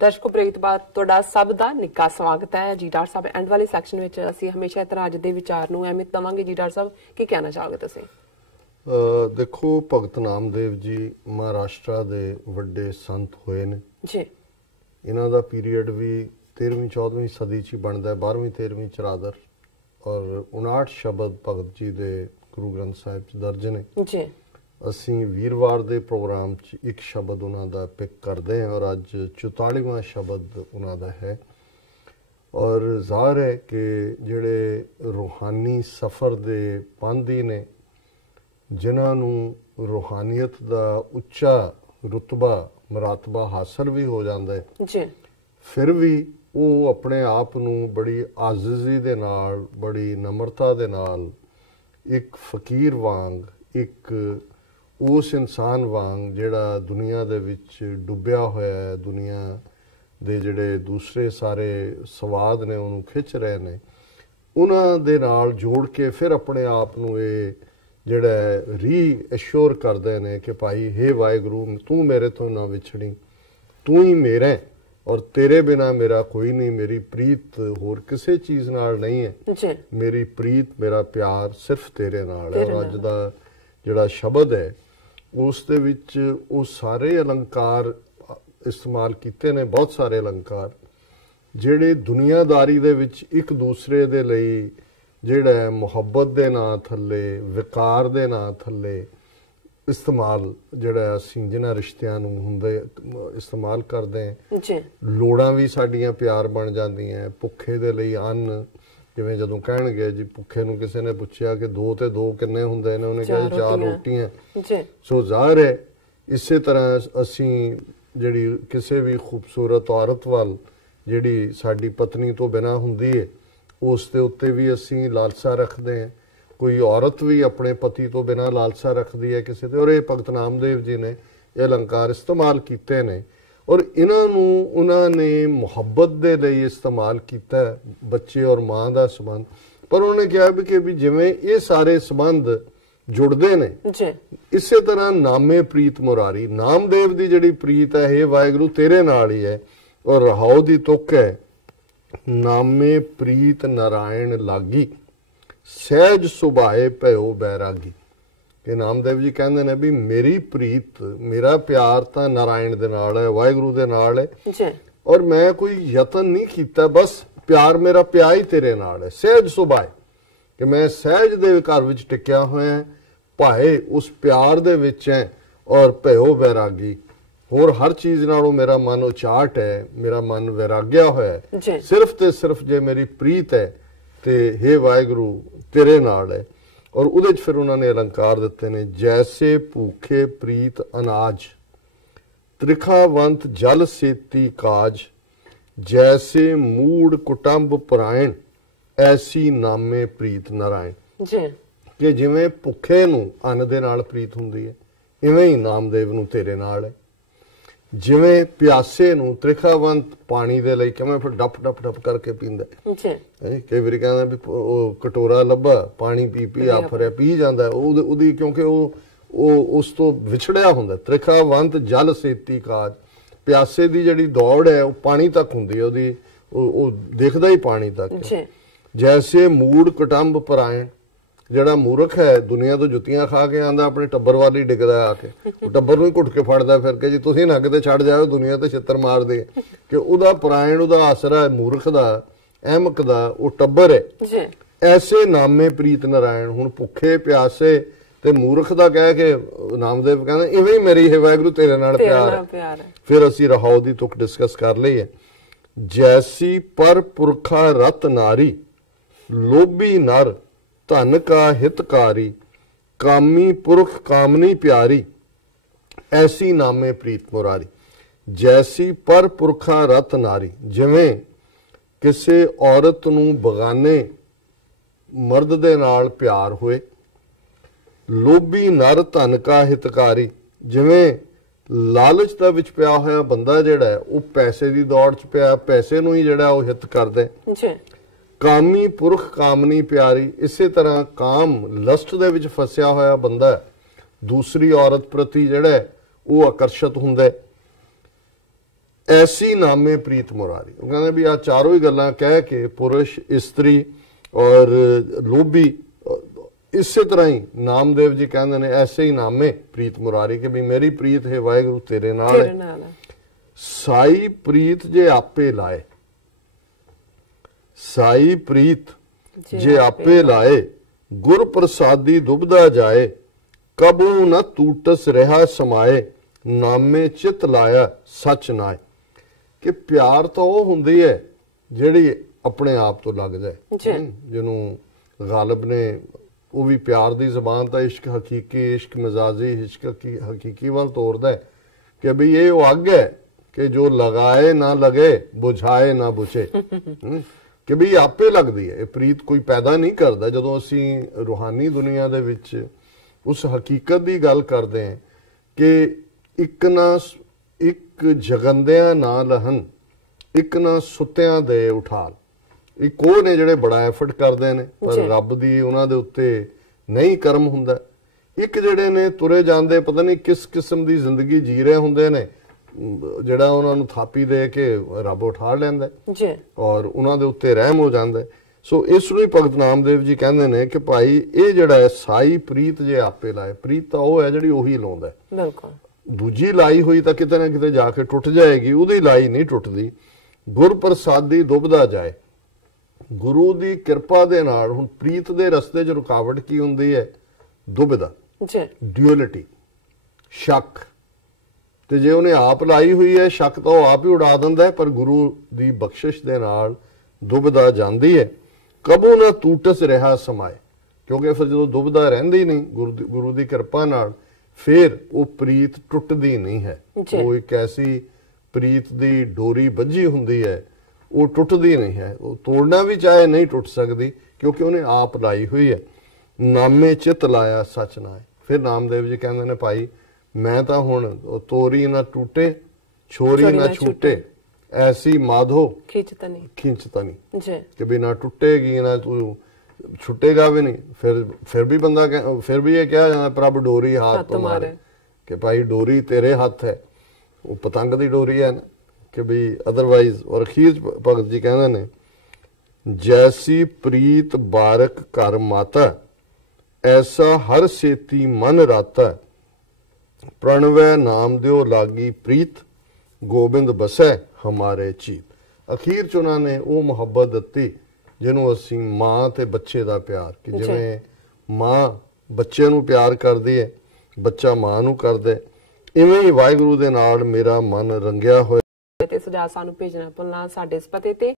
ਦਰਸ਼ਕੋ break ਤੋਂ ਬਾਅਦ ਤੁਹਾਡਾ ਸਭ ਦਾ ਨਿੱਘਾ ਸਵਾਗਤ ਹੈ ਜੀ ਡਾਕਟਰ ਸਾਹਿਬ। ਐਂਡ ਵਾਲੇ ਸੈਕਸ਼ਨ ਵਿੱਚ ਅਸੀਂ ਹਮੇਸ਼ਾ ਇਤਰਾਜ਼ ਦੇ ਵਿਚਾਰ ਨੂੰ ਅਹਿਮੀਅਤ ਦੇਵਾਂਗੇ। ਜੀ ਡਾਕਟਰ ਸਾਹਿਬ ਕੀ ਕਹਿਣਾ ਚਾਹੋਗੇ ਤੁਸੀਂ? ਦੇਖੋ, ਭਗਤ ਨਾਮਦੇਵ ਜੀ ਮਹਾਰਾਸ਼ਟਰ ਦੇ ਵੱਡੇ ਸੰਤ ਹੋਏ ਨੇ ਜੀ। ਇਹਨਾਂ ਦਾ ਪੀਰੀਅਡ ਵੀ 13ਵੀਂ 14ਵੀਂ ਸਦੀ 'ਚ ਬਣਦਾ ਹੈ, 12ਵੀਂ 13ਵੀਂ ਚਰਾਦਰ, ਔਰ 59 ਸ਼ਬਦ ਭਗਤ ਜੀ ਦੇ ਗੁਰੂ ਗ੍ਰੰਥ ਸਾਹਿਬ 'ਚ ਦਰਜ ਨੇ ਜੀ। ਅਸੀਂ ਵੀਰਵਾਰ ਦੇ ਪ੍ਰੋਗਰਾਮ 'ਚ ਇੱਕ ਸ਼ਬਦ ਉਹਨਾਂ ਦਾ ਪਿਕ ਕਰਦੇ ਹਾਂ ਔਰ ਅੱਜ 44ਵਾਂ ਸ਼ਬਦ ਉਹਨਾਂ ਦਾ ਹੈ। ਔਰ ਜ਼ਾਹਰ ਹੈ ਕਿ ਜਿਹੜੇ ਰੂਹਾਨੀ ਸਫ਼ਰ ਦੇ ਪਾਂਧੀ ਨੇ, ਜਿਨ੍ਹਾਂ ਨੂੰ ਰੂਹਾਨੀਅਤ ਦਾ ਉੱਚਾ ਰੁਤਬਾ ਮਰਾਤਬਾ ਹਾਸਲ ਵੀ ਹੋ ਜਾਂਦਾ ਹੈ ਜੀ, ਫਿਰ ਵੀ ਉਹ ਆਪਣੇ ਆਪ ਨੂੰ ਬੜੀ ਆਜ਼ਿਜ਼ੀ ਦੇ ਨਾਲ, ਬੜੀ ਨਮਰਤਾ ਦੇ ਨਾਲ ਇੱਕ ਫਕੀਰ ਵਾਂਗ, ਇੱਕ ਉਸ ਇਨਸਾਨ ਵਾਂਗ ਜਿਹੜਾ ਦੁਨੀਆ ਦੇ ਵਿੱਚ ਡੁੱਬਿਆ ਹੋਇਆ ਹੈ, ਦੁਨੀਆ ਦੇ ਜਿਹੜੇ ਦੂਸਰੇ ਸਾਰੇ ਸਵਾਦ ਨੇ ਉਹਨੂੰ ਖਿੱਚ ਰਹੇ ਨੇ, ਉਹਨਾਂ ਦੇ ਨਾਲ ਜੋੜ ਕੇ ਫਿਰ ਆਪਣੇ ਆਪ ਨੂੰ ਇਹ ਜਿਹੜਾ ਰੀਅਸ਼ੋਰ ਕਰਦੇ ਨੇ ਕਿ ਭਾਈ ਹੇ ਵਾਹਿਗੁਰੂ, ਤੂੰ ਮੇਰੇ ਤੋਂ ਨਾ ਵਿਛੜੀ, ਤੂੰ ਹੀ ਮੇਰਾ ਔਰ ਤੇਰੇ ਬਿਨਾ ਮੇਰਾ ਕੋਈ ਨਹੀਂ, ਮੇਰੀ ਪ੍ਰੀਤ ਹੋਰ ਕਿਸੇ ਚੀਜ਼ ਨਾਲ ਨਹੀਂ ਹੈ, ਮੇਰੀ ਪ੍ਰੀਤ ਮੇਰਾ ਪਿਆਰ ਸਿਰਫ ਤੇਰੇ ਨਾਲ ਹੈ। ਔਰ ਅੱਜ ਦਾ ਜਿਹੜਾ ਸ਼ਬਦ ਹੈ ਉਸ ਦੇ ਵਿੱਚ ਉਹ ਸਾਰੇ ਅਲੰਕਾਰ ਇਸਤੇਮਾਲ ਕੀਤੇ ਨੇ, ਬਹੁਤ ਸਾਰੇ ਅਲੰਕਾਰ ਜਿਹੜੇ ਦੁਨੀਆਦਾਰੀ ਦੇ ਵਿੱਚ ਇੱਕ ਦੂਸਰੇ ਦੇ ਲਈ ਜਿਹੜਾ ਮੁਹੱਬਤ ਦੇ ਨਾਂ ਥੱਲੇ, ਵਿਕਾਰ ਦੇ ਨਾਂ ਥੱਲੇ ਇਸਤੇਮਾਲ ਜਿਹੜਾ ਅਸੀਂ ਜਿਹਨਾਂ ਰਿਸ਼ਤਿਆਂ ਨੂੰ ਹੁੰਦੇ ਇਸਤੇਮਾਲ ਕਰਦੇ ਹਾਂ ਜੀ। ਲੋੜਾਂ ਵੀ ਸਾਡੀਆਂ ਪਿਆਰ ਬਣ ਜਾਂਦੀਆਂ। ਭੁੱਖੇ ਦੇ ਲਈ ਅੰਨ, ਜਿਵੇਂ ਜਦੋਂ ਕਹਿਣਗੇ ਜੀ ਭੁੱਖੇ ਨੂੰ ਕਿਸੇ ਨੇ ਪੁੱਛਿਆ ਕਿ 2 ਤੇ 2 ਕਿੰਨੇ ਹੁੰਦੇ ਨੇ, ਉਹਨੇ ਕਿਹਾ 4 ਰੋਟੀਆਂ ਜੀ। ਸੋ ਜ਼ਾਹਰ ਹੈ ਇਸੇ ਤਰ੍ਹਾਂ ਅਸੀਂ ਜਿਹੜੀ ਕਿਸੇ ਵੀ ਖੂਬਸੂਰਤ ਔਰਤ ਵੱਲ ਜਿਹੜੀ ਸਾਡੀ ਪਤਨੀ ਤੋਂ ਬਿਨਾਂ ਹੁੰਦੀ ਹੈ ਉਸ ਦੇ ਉੱਤੇ ਵੀ ਅਸੀਂ ਲਾਲਸਾ ਰੱਖਦੇ ਹਾਂ। ਕੋਈ ਔਰਤ ਵੀ ਆਪਣੇ ਪਤੀ ਤੋਂ ਬਿਨਾਂ ਲਾਲਸਾ ਰੱਖਦੀ ਹੈ ਕਿਸੇ ਤੇ, ਔਰ ਇਹ ਭਗਤ ਨਾਮਦੇਵ ਜੀ ਨੇ ਇਹ ਅਲੰਕਾਰ ਇਸਤੇਮਾਲ ਕੀਤੇ ਨੇ ਔਰ ਇਹਨਾਂ ਨੂੰ ਉਹਨਾਂ ਨੇ ਮੁਹੱਬਤ ਦੇ ਲਈ ਇਸਤੇਮਾਲ ਕੀਤਾ, ਬੱਚੇ ਔਰ ਮਾਂ ਦਾ ਸੰਬੰਧ। ਪਰ ਉਹਨੇ ਕਿਹਾ ਵੀ ਜਿਵੇਂ ਇਹ ਸਾਰੇ ਸੰਬੰਧ ਜੁੜਦੇ ਨੇ ਇਸੇ ਤਰ੍ਹਾਂ ਨਾਮੇ ਪ੍ਰੀਤ ਮੁਰਾਰੀ, ਨਾਮਦੇਵ ਦੀ ਜਿਹੜੀ ਪ੍ਰੀਤ ਹੈ, ਹੇ ਵਾਹਿਗੁਰੂ ਤੇਰੇ ਨਾਲ ਹੀ ਹੈ। ਔਰ ਰਹਾਉ ਦੀ ਤੁਕ ਹੈ, ਨਾਮੇ ਪ੍ਰੀਤ ਨਾਰਾਇਣ ਲਾਗੀ, ਸਹਿਜ ਸੁਭਾਏ ਭਇਓ ਬੈਰਾਗੀ। ਕਿ ਨਾਮਦੇਵ ਜੀ ਕਹਿੰਦੇ ਨੇ ਵੀ ਮੇਰੀ ਪ੍ਰੀਤ, ਮੇਰਾ ਪਿਆਰ ਤਾਂ ਨਾਰਾਇਣ ਦੇ ਨਾਲ ਹੈ, ਵਾਹਿਗੁਰੂ ਦੇ ਨਾਲ ਹੈ ਔਰ ਮੈਂ ਕੋਈ ਯਤਨ ਨਹੀਂ ਕੀਤਾ, ਬਸ ਪਿਆਰ ਮੇਰਾ ਪਿਆ ਹੀ ਤੇਰੇ ਨਾਲ ਹੈ। ਸਹਿਜ ਸੁਭਾਏ ਕਿ ਮੈਂ ਸਹਿਜ ਦੇ ਘਰ ਵਿੱਚ ਟਿਕਿਆ ਹੋਇਆ, ਭਾਏ ਉਸ ਪਿਆਰ ਦੇ ਵਿੱਚ ਹੈ ਔਰ ਭਇਓ ਬੈਰਾਗੀ, ਹੋਰ ਹਰ ਚੀਜ਼ ਨਾਲੋਂ ਮੇਰਾ ਮਨ ਉਚਾਟ ਹੈ, ਮੇਰਾ ਮਨ ਵੈਰਾਗਿਆ ਹੋਇਆ ਹੈ, ਸਿਰਫ ਤੇ ਸਿਰਫ ਜੇ ਮੇਰੀ ਪ੍ਰੀਤ ਹੈ ਤੇ ਹੇ ਵਾਹਿਗੁਰੂ ਤੇਰੇ ਨਾਲ ਹੈ। ਔਰ ਉਹਦੇ 'ਚ ਫਿਰ ਉਹਨਾਂ ਨੇ ਅਲੰਕਾਰ ਦਿੱਤੇ ਨੇ, ਜੈਸੇ ਭੂਖੇ ਪ੍ਰੀਤ ਅਨਾਜ, ਤ੍ਰਿਖਾਵੰਤ ਜਲ ਸੇਤੀ ਕਾਜ, ਜੈਸੇ ਮੂੜ ਕੁਟੰਬ ਪਰਾਇਣ, ਐਸੀ ਨਾਮੇ ਪ੍ਰੀਤ ਨਾਰਾਇਣ। ਕਿ ਜਿਵੇਂ ਭੁੱਖੇ ਨੂੰ ਅੰਨ ਦੇ ਨਾਲ ਪ੍ਰੀਤ ਹੁੰਦੀ ਹੈ, ਇਵੇਂ ਹੀ ਨਾਮਦੇਵ ਨੂੰ ਤੇਰੇ ਨਾਲ ਹੈ। ਜਿਵੇਂ ਪਿਆਸੇ ਨੂੰ ਤ੍ਰਿਖਾਵੰਤ ਪਾਣੀ ਦੇ ਲਈ ਕਿਵੇਂ ਫਿਰ ਡੱਪ ਡੱਪ ਡੱਪ ਕਰਕੇ ਪੀਂਦਾ, ਕਈ ਵਾਰੀ ਕਹਿੰਦਾ ਵੀ ਉਹ ਕਟੋਰਾ ਲੱਭਾ ਪਾਣੀ ਪੀ ਪੀ ਆਫਰਿਆ ਪੀ ਜਾਂਦਾ ਉਹਦੀ, ਕਿਉਂਕਿ ਉਹ ਉਸ ਤੋਂ ਵਿਛੜਿਆ ਹੁੰਦਾ। ਤ੍ਰਿਖਾਵੰਤ ਜਲ ਸੇਤੀ ਕਾਜ, ਪਿਆਸੇ ਦੀ ਜਿਹੜੀ ਦੌੜ ਹੈ ਉਹ ਪਾਣੀ ਤੱਕ ਹੁੰਦੀ ਹੈ, ਉਹਦੀ ਉਹ ਦੇਖਦਾ ਹੀ ਪਾਣੀ ਤੱਕ। ਜੈਸੇ ਮੂੜ ਕੁਟੰਬ ਪਰਾਇਣ, ਜਿਹੜਾ ਮੂਰਖ ਹੈ ਦੁਨੀਆ ਤੋਂ ਜੁੱਤੀਆਂ ਖਾ ਕੇ ਆਂਦਾ, ਆਪਣੇ ਟੱਬਰ ਵਾਲੀ ਡਿੱਗਦਾ ਆ ਕੇ, ਉਹ ਟੱਬਰ ਨੂੰ ਹੀ ਘੁੱਟ ਕੇ ਫੜਦਾ ਫਿਰ ਕੇ ਜੀ ਤੁਸੀਂ ਨਾ ਕਿਤੇ ਛੱਡ ਜਾਓ, ਦੁਨੀਆ ਤੇ ਛਿੱਤਰ ਮਾਰਦੇ ਕਿ ਉਹਦਾ ਪਰਾਇਣ, ਉਹਦਾ ਆਸਰਾ ਹੈ ਮੂਰਖ ਦਾ, ਅਹਿਮਕ ਦਾ, ਉਹ ਟੱਬਰ ਹੈ। ਐਸੇ ਨਾਮੇ ਪ੍ਰੀਤ ਨਾਰਾਇਣ। ਹੁਣ ਭੁੱਖੇ ਪਿਆਸੇ ਤੇ ਮੂਰਖ ਦਾ ਕਹਿ ਕੇ ਨਾਮਦੇਵ ਕਹਿੰਦਾ ਇਵੇਂ ਹੀ ਮੇਰੀ ਹੈ ਵਾਹਿਗੁਰੂ ਤੇਰੇ ਨਾਲ ਪਿਆਰ ਹੈ। ਫਿਰ ਅਸੀਂ ਰਹਾਉ ਦੀ ਤੁਕ ਡਿਸਕਸ ਕਰ ਲਈ ਹੈ। ਜੈਸੀ ਪਰ ਪੁਰਖਾ ਰਤ ਨਾਰੀ, ਲੋਭੀ ਨਰ ਧਨ ਕਾ ਹਿਤਕਾਰੀ, ਕਾਮੀ ਪੁਰਖ ਕਾਮਨੀ ਪਿਆਰੀ, ਐਸੀ ਨਾਮੇ ਪ੍ਰੀਤ ਮੁਰਾਰੀ। ਜੈਸੀ ਪਰ ਪੁਰਖਾ ਰਤ ਨਾਰੀ, ਜਿਵੇਂ ਕਿਸੇ ਔਰਤ ਨੂੰ ਬਗਾਨੇ ਮਰਦ ਦੇ ਨਾਲ ਪਿਆਰ ਹੋਏ। ਲੋਭੀ ਨਰ ਧਨ ਕਾ ਹਿਤਕਾਰੀ, ਜਿਵੇਂ ਲਾਲਚ ਦਾ ਵਿੱਚ ਪਿਆ ਹੋਇਆ ਬੰਦਾ ਜਿਹੜਾ ਹੈ ਉਹ ਪੈਸੇ ਦੀ ਦੌੜ 'ਚ ਪਿਆ, ਪੈਸੇ ਨੂੰ ਹੀ ਜਿਹੜਾ ਉਹ ਹਿੱਤ ਕਰਦਾ। ਕਾਮੀ ਪੁਰਖ ਕਾਮਨੀ ਪਿਆਰੀ, ਇਸੇ ਤਰ੍ਹਾਂ ਕਾਮ ਲਸਟ ਦੇ ਵਿੱਚ ਫਸਿਆ ਹੋਇਆ ਬੰਦਾ ਦੂਸਰੀ ਔਰਤ ਪ੍ਰਤੀ ਜਿਹੜਾ ਉਹ ਆਕਰਸ਼ਿਤ ਹੁੰਦਾ। ਐਸੀ ਨਾਮੇ ਪ੍ਰੀਤ ਮੁਰਾਰੀ। ਉਹ ਕਹਿੰਦੇ ਵੀ ਆ ਚਾਰੋਂ ਹੀ ਗੱਲਾਂ ਕਹਿ ਕੇ ਪੁਰਸ਼, ਇਸਤਰੀ ਔਰ ਲੋਭੀ, ਇਸੇ ਤਰ੍ਹਾਂ ਹੀ ਨਾਮਦੇਵ ਜੀ ਕਹਿੰਦੇ ਨੇ ਐਸੇ ਹੀ ਨਾਮੇ ਪ੍ਰੀਤ ਮੁਰਾਰੀ, ਕਿ ਵੀ ਮੇਰੀ ਪ੍ਰੀਤ ਹੈ ਵਾਹਿਗੁਰੂ ਤੇਰੇ ਨਾਲ ਹੈ। ਸਾਈ ਪ੍ਰੀਤ ਜੇ ਆਪੇ ਲਾਏ, ਸਾਈ ਪ੍ਰੀਤ ਜੇ ਆਪੇ ਲਾਏ, ਗੁਰ ਪ੍ਰਸਾਦੀ ਦੁਬਦਾ ਜਾਏ, ਕਬੂ ਨ ਟੂਟਸ ਰਿਹਾ ਸਮਾਏ, ਨਾਮੇ ਚਿਤ ਲਾਇਆ ਸੱਚ ਨਾਏ। ਕਿ ਪਿਆਰ ਤਾਂ ਉਹ ਹੁੰਦੀ ਹੈ ਜਿਹੜੀ ਆਪਣੇ ਆਪ ਤੋਂ ਲੱਗ ਜਾਏ, ਜਿਹਨੂੰ ਗਾਲਿਬ ਨੇ ਉਹ ਵੀ ਪਿਆਰ ਦੀ ਜ਼ਬਾਨ ਤਾਂ ਇਸ਼ਕ ਹਕੀਕੀ, ਇਸ਼ਕ ਮਜ਼ਾਜੀ, ਇਸ਼ਕ ਹਕੀਕੀ ਵੱਲ ਤੋਰਦਾ ਹੈ ਕਿ ਵੀ ਇਹ ਉਹ ਅੱਗ ਹੈ ਕਿ ਜੋ ਲਗਾਏ ਨਾ ਲਗੇ, ਬੁਝਾਏ ਨਾ ਬੁਝੇ, ਕਿ ਵੀ ਆਪੇ ਲੱਗਦੀ ਹੈ। ਇਹ ਪ੍ਰੀਤ ਕੋਈ ਪੈਦਾ ਨਹੀਂ ਕਰਦਾ। ਜਦੋਂ ਅਸੀਂ ਰੂਹਾਨੀ ਦੁਨੀਆ ਦੇ ਵਿੱਚ ਉਸ ਹਕੀਕਤ ਦੀ ਗੱਲ ਕਰਦੇ ਹਾਂ ਕਿ ਇੱਕ ਜਗੰਦਿਆਂ ਨਾ ਲਹਨ, ਇੱਕ ਨਾ ਸੁੱਤਿਆਂ ਦੇ ਉਠਾਲ। ਇੱਕ ਉਹ ਨੇ ਜਿਹੜੇ ਬੜਾ ਐਫਰਟ ਕਰਦੇ ਨੇ ਪਰ ਰੱਬ ਦੀ ਉਹਨਾਂ ਦੇ ਉੱਤੇ ਨਹੀਂ ਕਰਮ ਹੁੰਦਾ। ਇੱਕ ਜਿਹੜੇ ਨੇ ਤੁਰੇ ਜਾਂਦੇ ਪਤਾ ਨਹੀਂ ਕਿਸ ਕਿਸਮ ਦੀ ਜ਼ਿੰਦਗੀ ਜੀ ਰਹੇ ਹੁੰਦੇ ਨੇ, ਜਿਹੜਾ ਉਹਨਾਂ ਨੂੰ ਥਾਪੀ ਦੇ ਕੇ ਰੱਬ ਉਠਾ ਲੈਂਦਾ ਔਰ ਉਹਨਾਂ ਦੇ ਉੱਤੇ ਰਹਿਮ ਹੋ ਜਾਂਦਾ। ਸੋ ਇਸ ਨੂੰ ਹੀ ਭਗਤ ਨਾਮਦੇਵ ਜੀ ਕਹਿੰਦੇ ਨੇ ਕਿ ਭਾਈ ਇਹ ਜਿਹੜਾ ਹੈ ਸਾਈ ਪ੍ਰੀਤ ਜੇ ਆਪੇ ਲਾਏ। ਪ੍ਰੀਤ ਤਾਂ ਉਹ ਹੈ ਜਿਹੜੀ ਉਹੀ ਲਾਉਂਦਾ, ਬਿਲਕੁਲ ਦੂਜੀ ਲਾਈ ਹੋਈ ਤਾਂ ਕਿਤੇ ਨਾ ਕਿਤੇ ਜਾ ਕੇ ਟੁੱਟ ਜਾਏਗੀ, ਉਹਦੀ ਲਾਈ ਨਹੀਂ ਟੁੱਟਦੀ। ਗੁਰ ਪ੍ਰਸਾਦੀ ਦੁਬਦਾ ਜਾਏ, ਗੁਰੂ ਦੀ ਕਿਰਪਾ ਦੇ ਨਾਲ। ਹੁਣ ਪ੍ਰੀਤ ਦੇ ਰਸਤੇ 'ਚ ਰੁਕਾਵਟ ਕੀ ਹੁੰਦੀ ਹੈ? ਦੁਬਿਧਾ, ਡਿਊਅਲਿਟੀ, ਸ਼ੱਕ। ਤੇ ਜੇ ਉਹਨੇ ਆਪ ਲਾਈ ਹੋਈ ਹੈ ਸ਼ੱਕ ਤਾਂ ਉਹ ਆਪ ਹੀ ਉਡਾ ਦਿੰਦਾ ਹੈ, ਪਰ ਗੁਰੂ ਦੀ ਬਖਸ਼ਿਸ਼ ਦੇ ਨਾਲ ਦੁਬਿਧਾ ਜਾਂਦੀ ਹੈ। ਕਬੂ ਨਾ ਟੂਟਸ ਰਿਹਾ ਸਮਾਏ, ਕਿਉਂਕਿ ਫਿਰ ਜਦੋਂ ਦੁਬਿਧਾ ਰਹਿੰਦੀ ਨਹੀਂ ਗੁਰੂ ਦੀ ਕਿਰਪਾ ਨਾਲ, ਫਿਰ ਉਹ ਪ੍ਰੀਤ ਟੁੱਟਦੀ ਨਹੀਂ ਹੈ। ਉਹ ਇੱਕ ਐਸੀ ਪ੍ਰੀਤ ਦੀ ਡੋਰੀ ਬੱਝੀ ਹੁੰਦੀ ਹੈ, ਉਹ ਟੁੱਟਦੀ ਨਹੀਂ ਹੈ। ਉਹ ਤੋੜਨਾ ਵੀ ਚਾਹੇ ਨਹੀਂ ਟੁੱਟ ਸਕਦੀ ਕਿਉਂਕਿ ਉਹਨੇ ਆਪ ਲਾਈ ਹੋਈ ਹੈ। ਨਾਮੇ ਚਿਤ ਲਾਇਆ ਸੱਚ ਨਾਏ। ਫਿਰ ਨਾਮਦੇਵ ਜੀ ਕਹਿੰਦੇ ਨੇ ਭਾਈ ਮੈਂ ਤਾਂ ਹੁਣ ਤੋਰੀ ਨਾ ਟੁੱਟੇ, ਛੋਰੀ ਨਾ ਛੂਟੇ, ਐਸੀ ਮਾਧੋ ਖਿੱਚਤਾ ਨਹੀਂ ਕਿ ਵੀ ਨਾ ਟੁੱਟੇਗੀ ਨਾ ਤੂੰ ਛੁੱਟੇਗਾ ਵੀ ਨਹੀਂ। ਫਿਰ ਵੀ ਬੰਦਾ ਫਿਰ ਵੀ ਇਹ ਕਿਹਾ ਜਾਂਦਾ ਪ੍ਰਭ ਡੋਰੀ ਹੱਥ ਤੁਮਾਰੇ, ਕਿ ਭਾਈ ਡੋਰੀ ਤੇਰੇ ਹੱਥ ਹੈ। ਉਹ ਪਤੰਗ ਦੀ ਡੋਰੀ ਹੈ ਨਾ, ਕਿ ਵੀ ਅਦਰਵਾਈਜ਼। ਔਰ ਅਖੀਰ ਭਗਤ ਜੀ ਕਹਿੰਦੇ ਨੇ ਜੈਸੀ ਪ੍ਰੀਤ ਬਾਰਕ ਕਰ ਮਾਤਾ, ਐਸਾ ਹਰ ਸੇਤੀ ਮਨ ਰਾਤਾ, ਪ੍ਰਣਵੈ ਨਾਮ ਦਿਓ ਲਾਗੀ ਪ੍ਰੀਤ, ਗੋਬਿੰਦ ਬਸੈ ਹਮਾਰੇ ਚੀਤ। ਅਖੀਰ ਚ ਉਹਨਾਂ ਨੇ ਉਹ ਮੁਹੱਬਤ ਦਿੱਤੀ ਜਿਹਨੂੰ ਅਸੀਂ ਮਾਂ ਤੇ ਬੱਚੇ ਦਾ ਪਿਆਰ, ਕਿ ਜਿਵੇਂ ਮਾਂ ਬੱਚੇ ਨੂੰ ਪਿਆਰ ਕਰਦੀ ਹੈ, ਬੱਚਾ ਮਾਂ ਨੂੰ ਕਰਦਾ, ਇਵੇਂ ਹੀ ਵਾਹਿਗੁਰੂ ਦੇ ਨਾਲ ਮੇਰਾ ਮਨ ਰੰਗਿਆ ਹੋਇਆ। ਤੇ ਸੁਝਾਅ ਸਾਨੂੰ ਭੇਜਣਾ ਭੁੱਲਣਾ ਸਾਡੇ ਇਸ ਪਤੇ ਤੇ।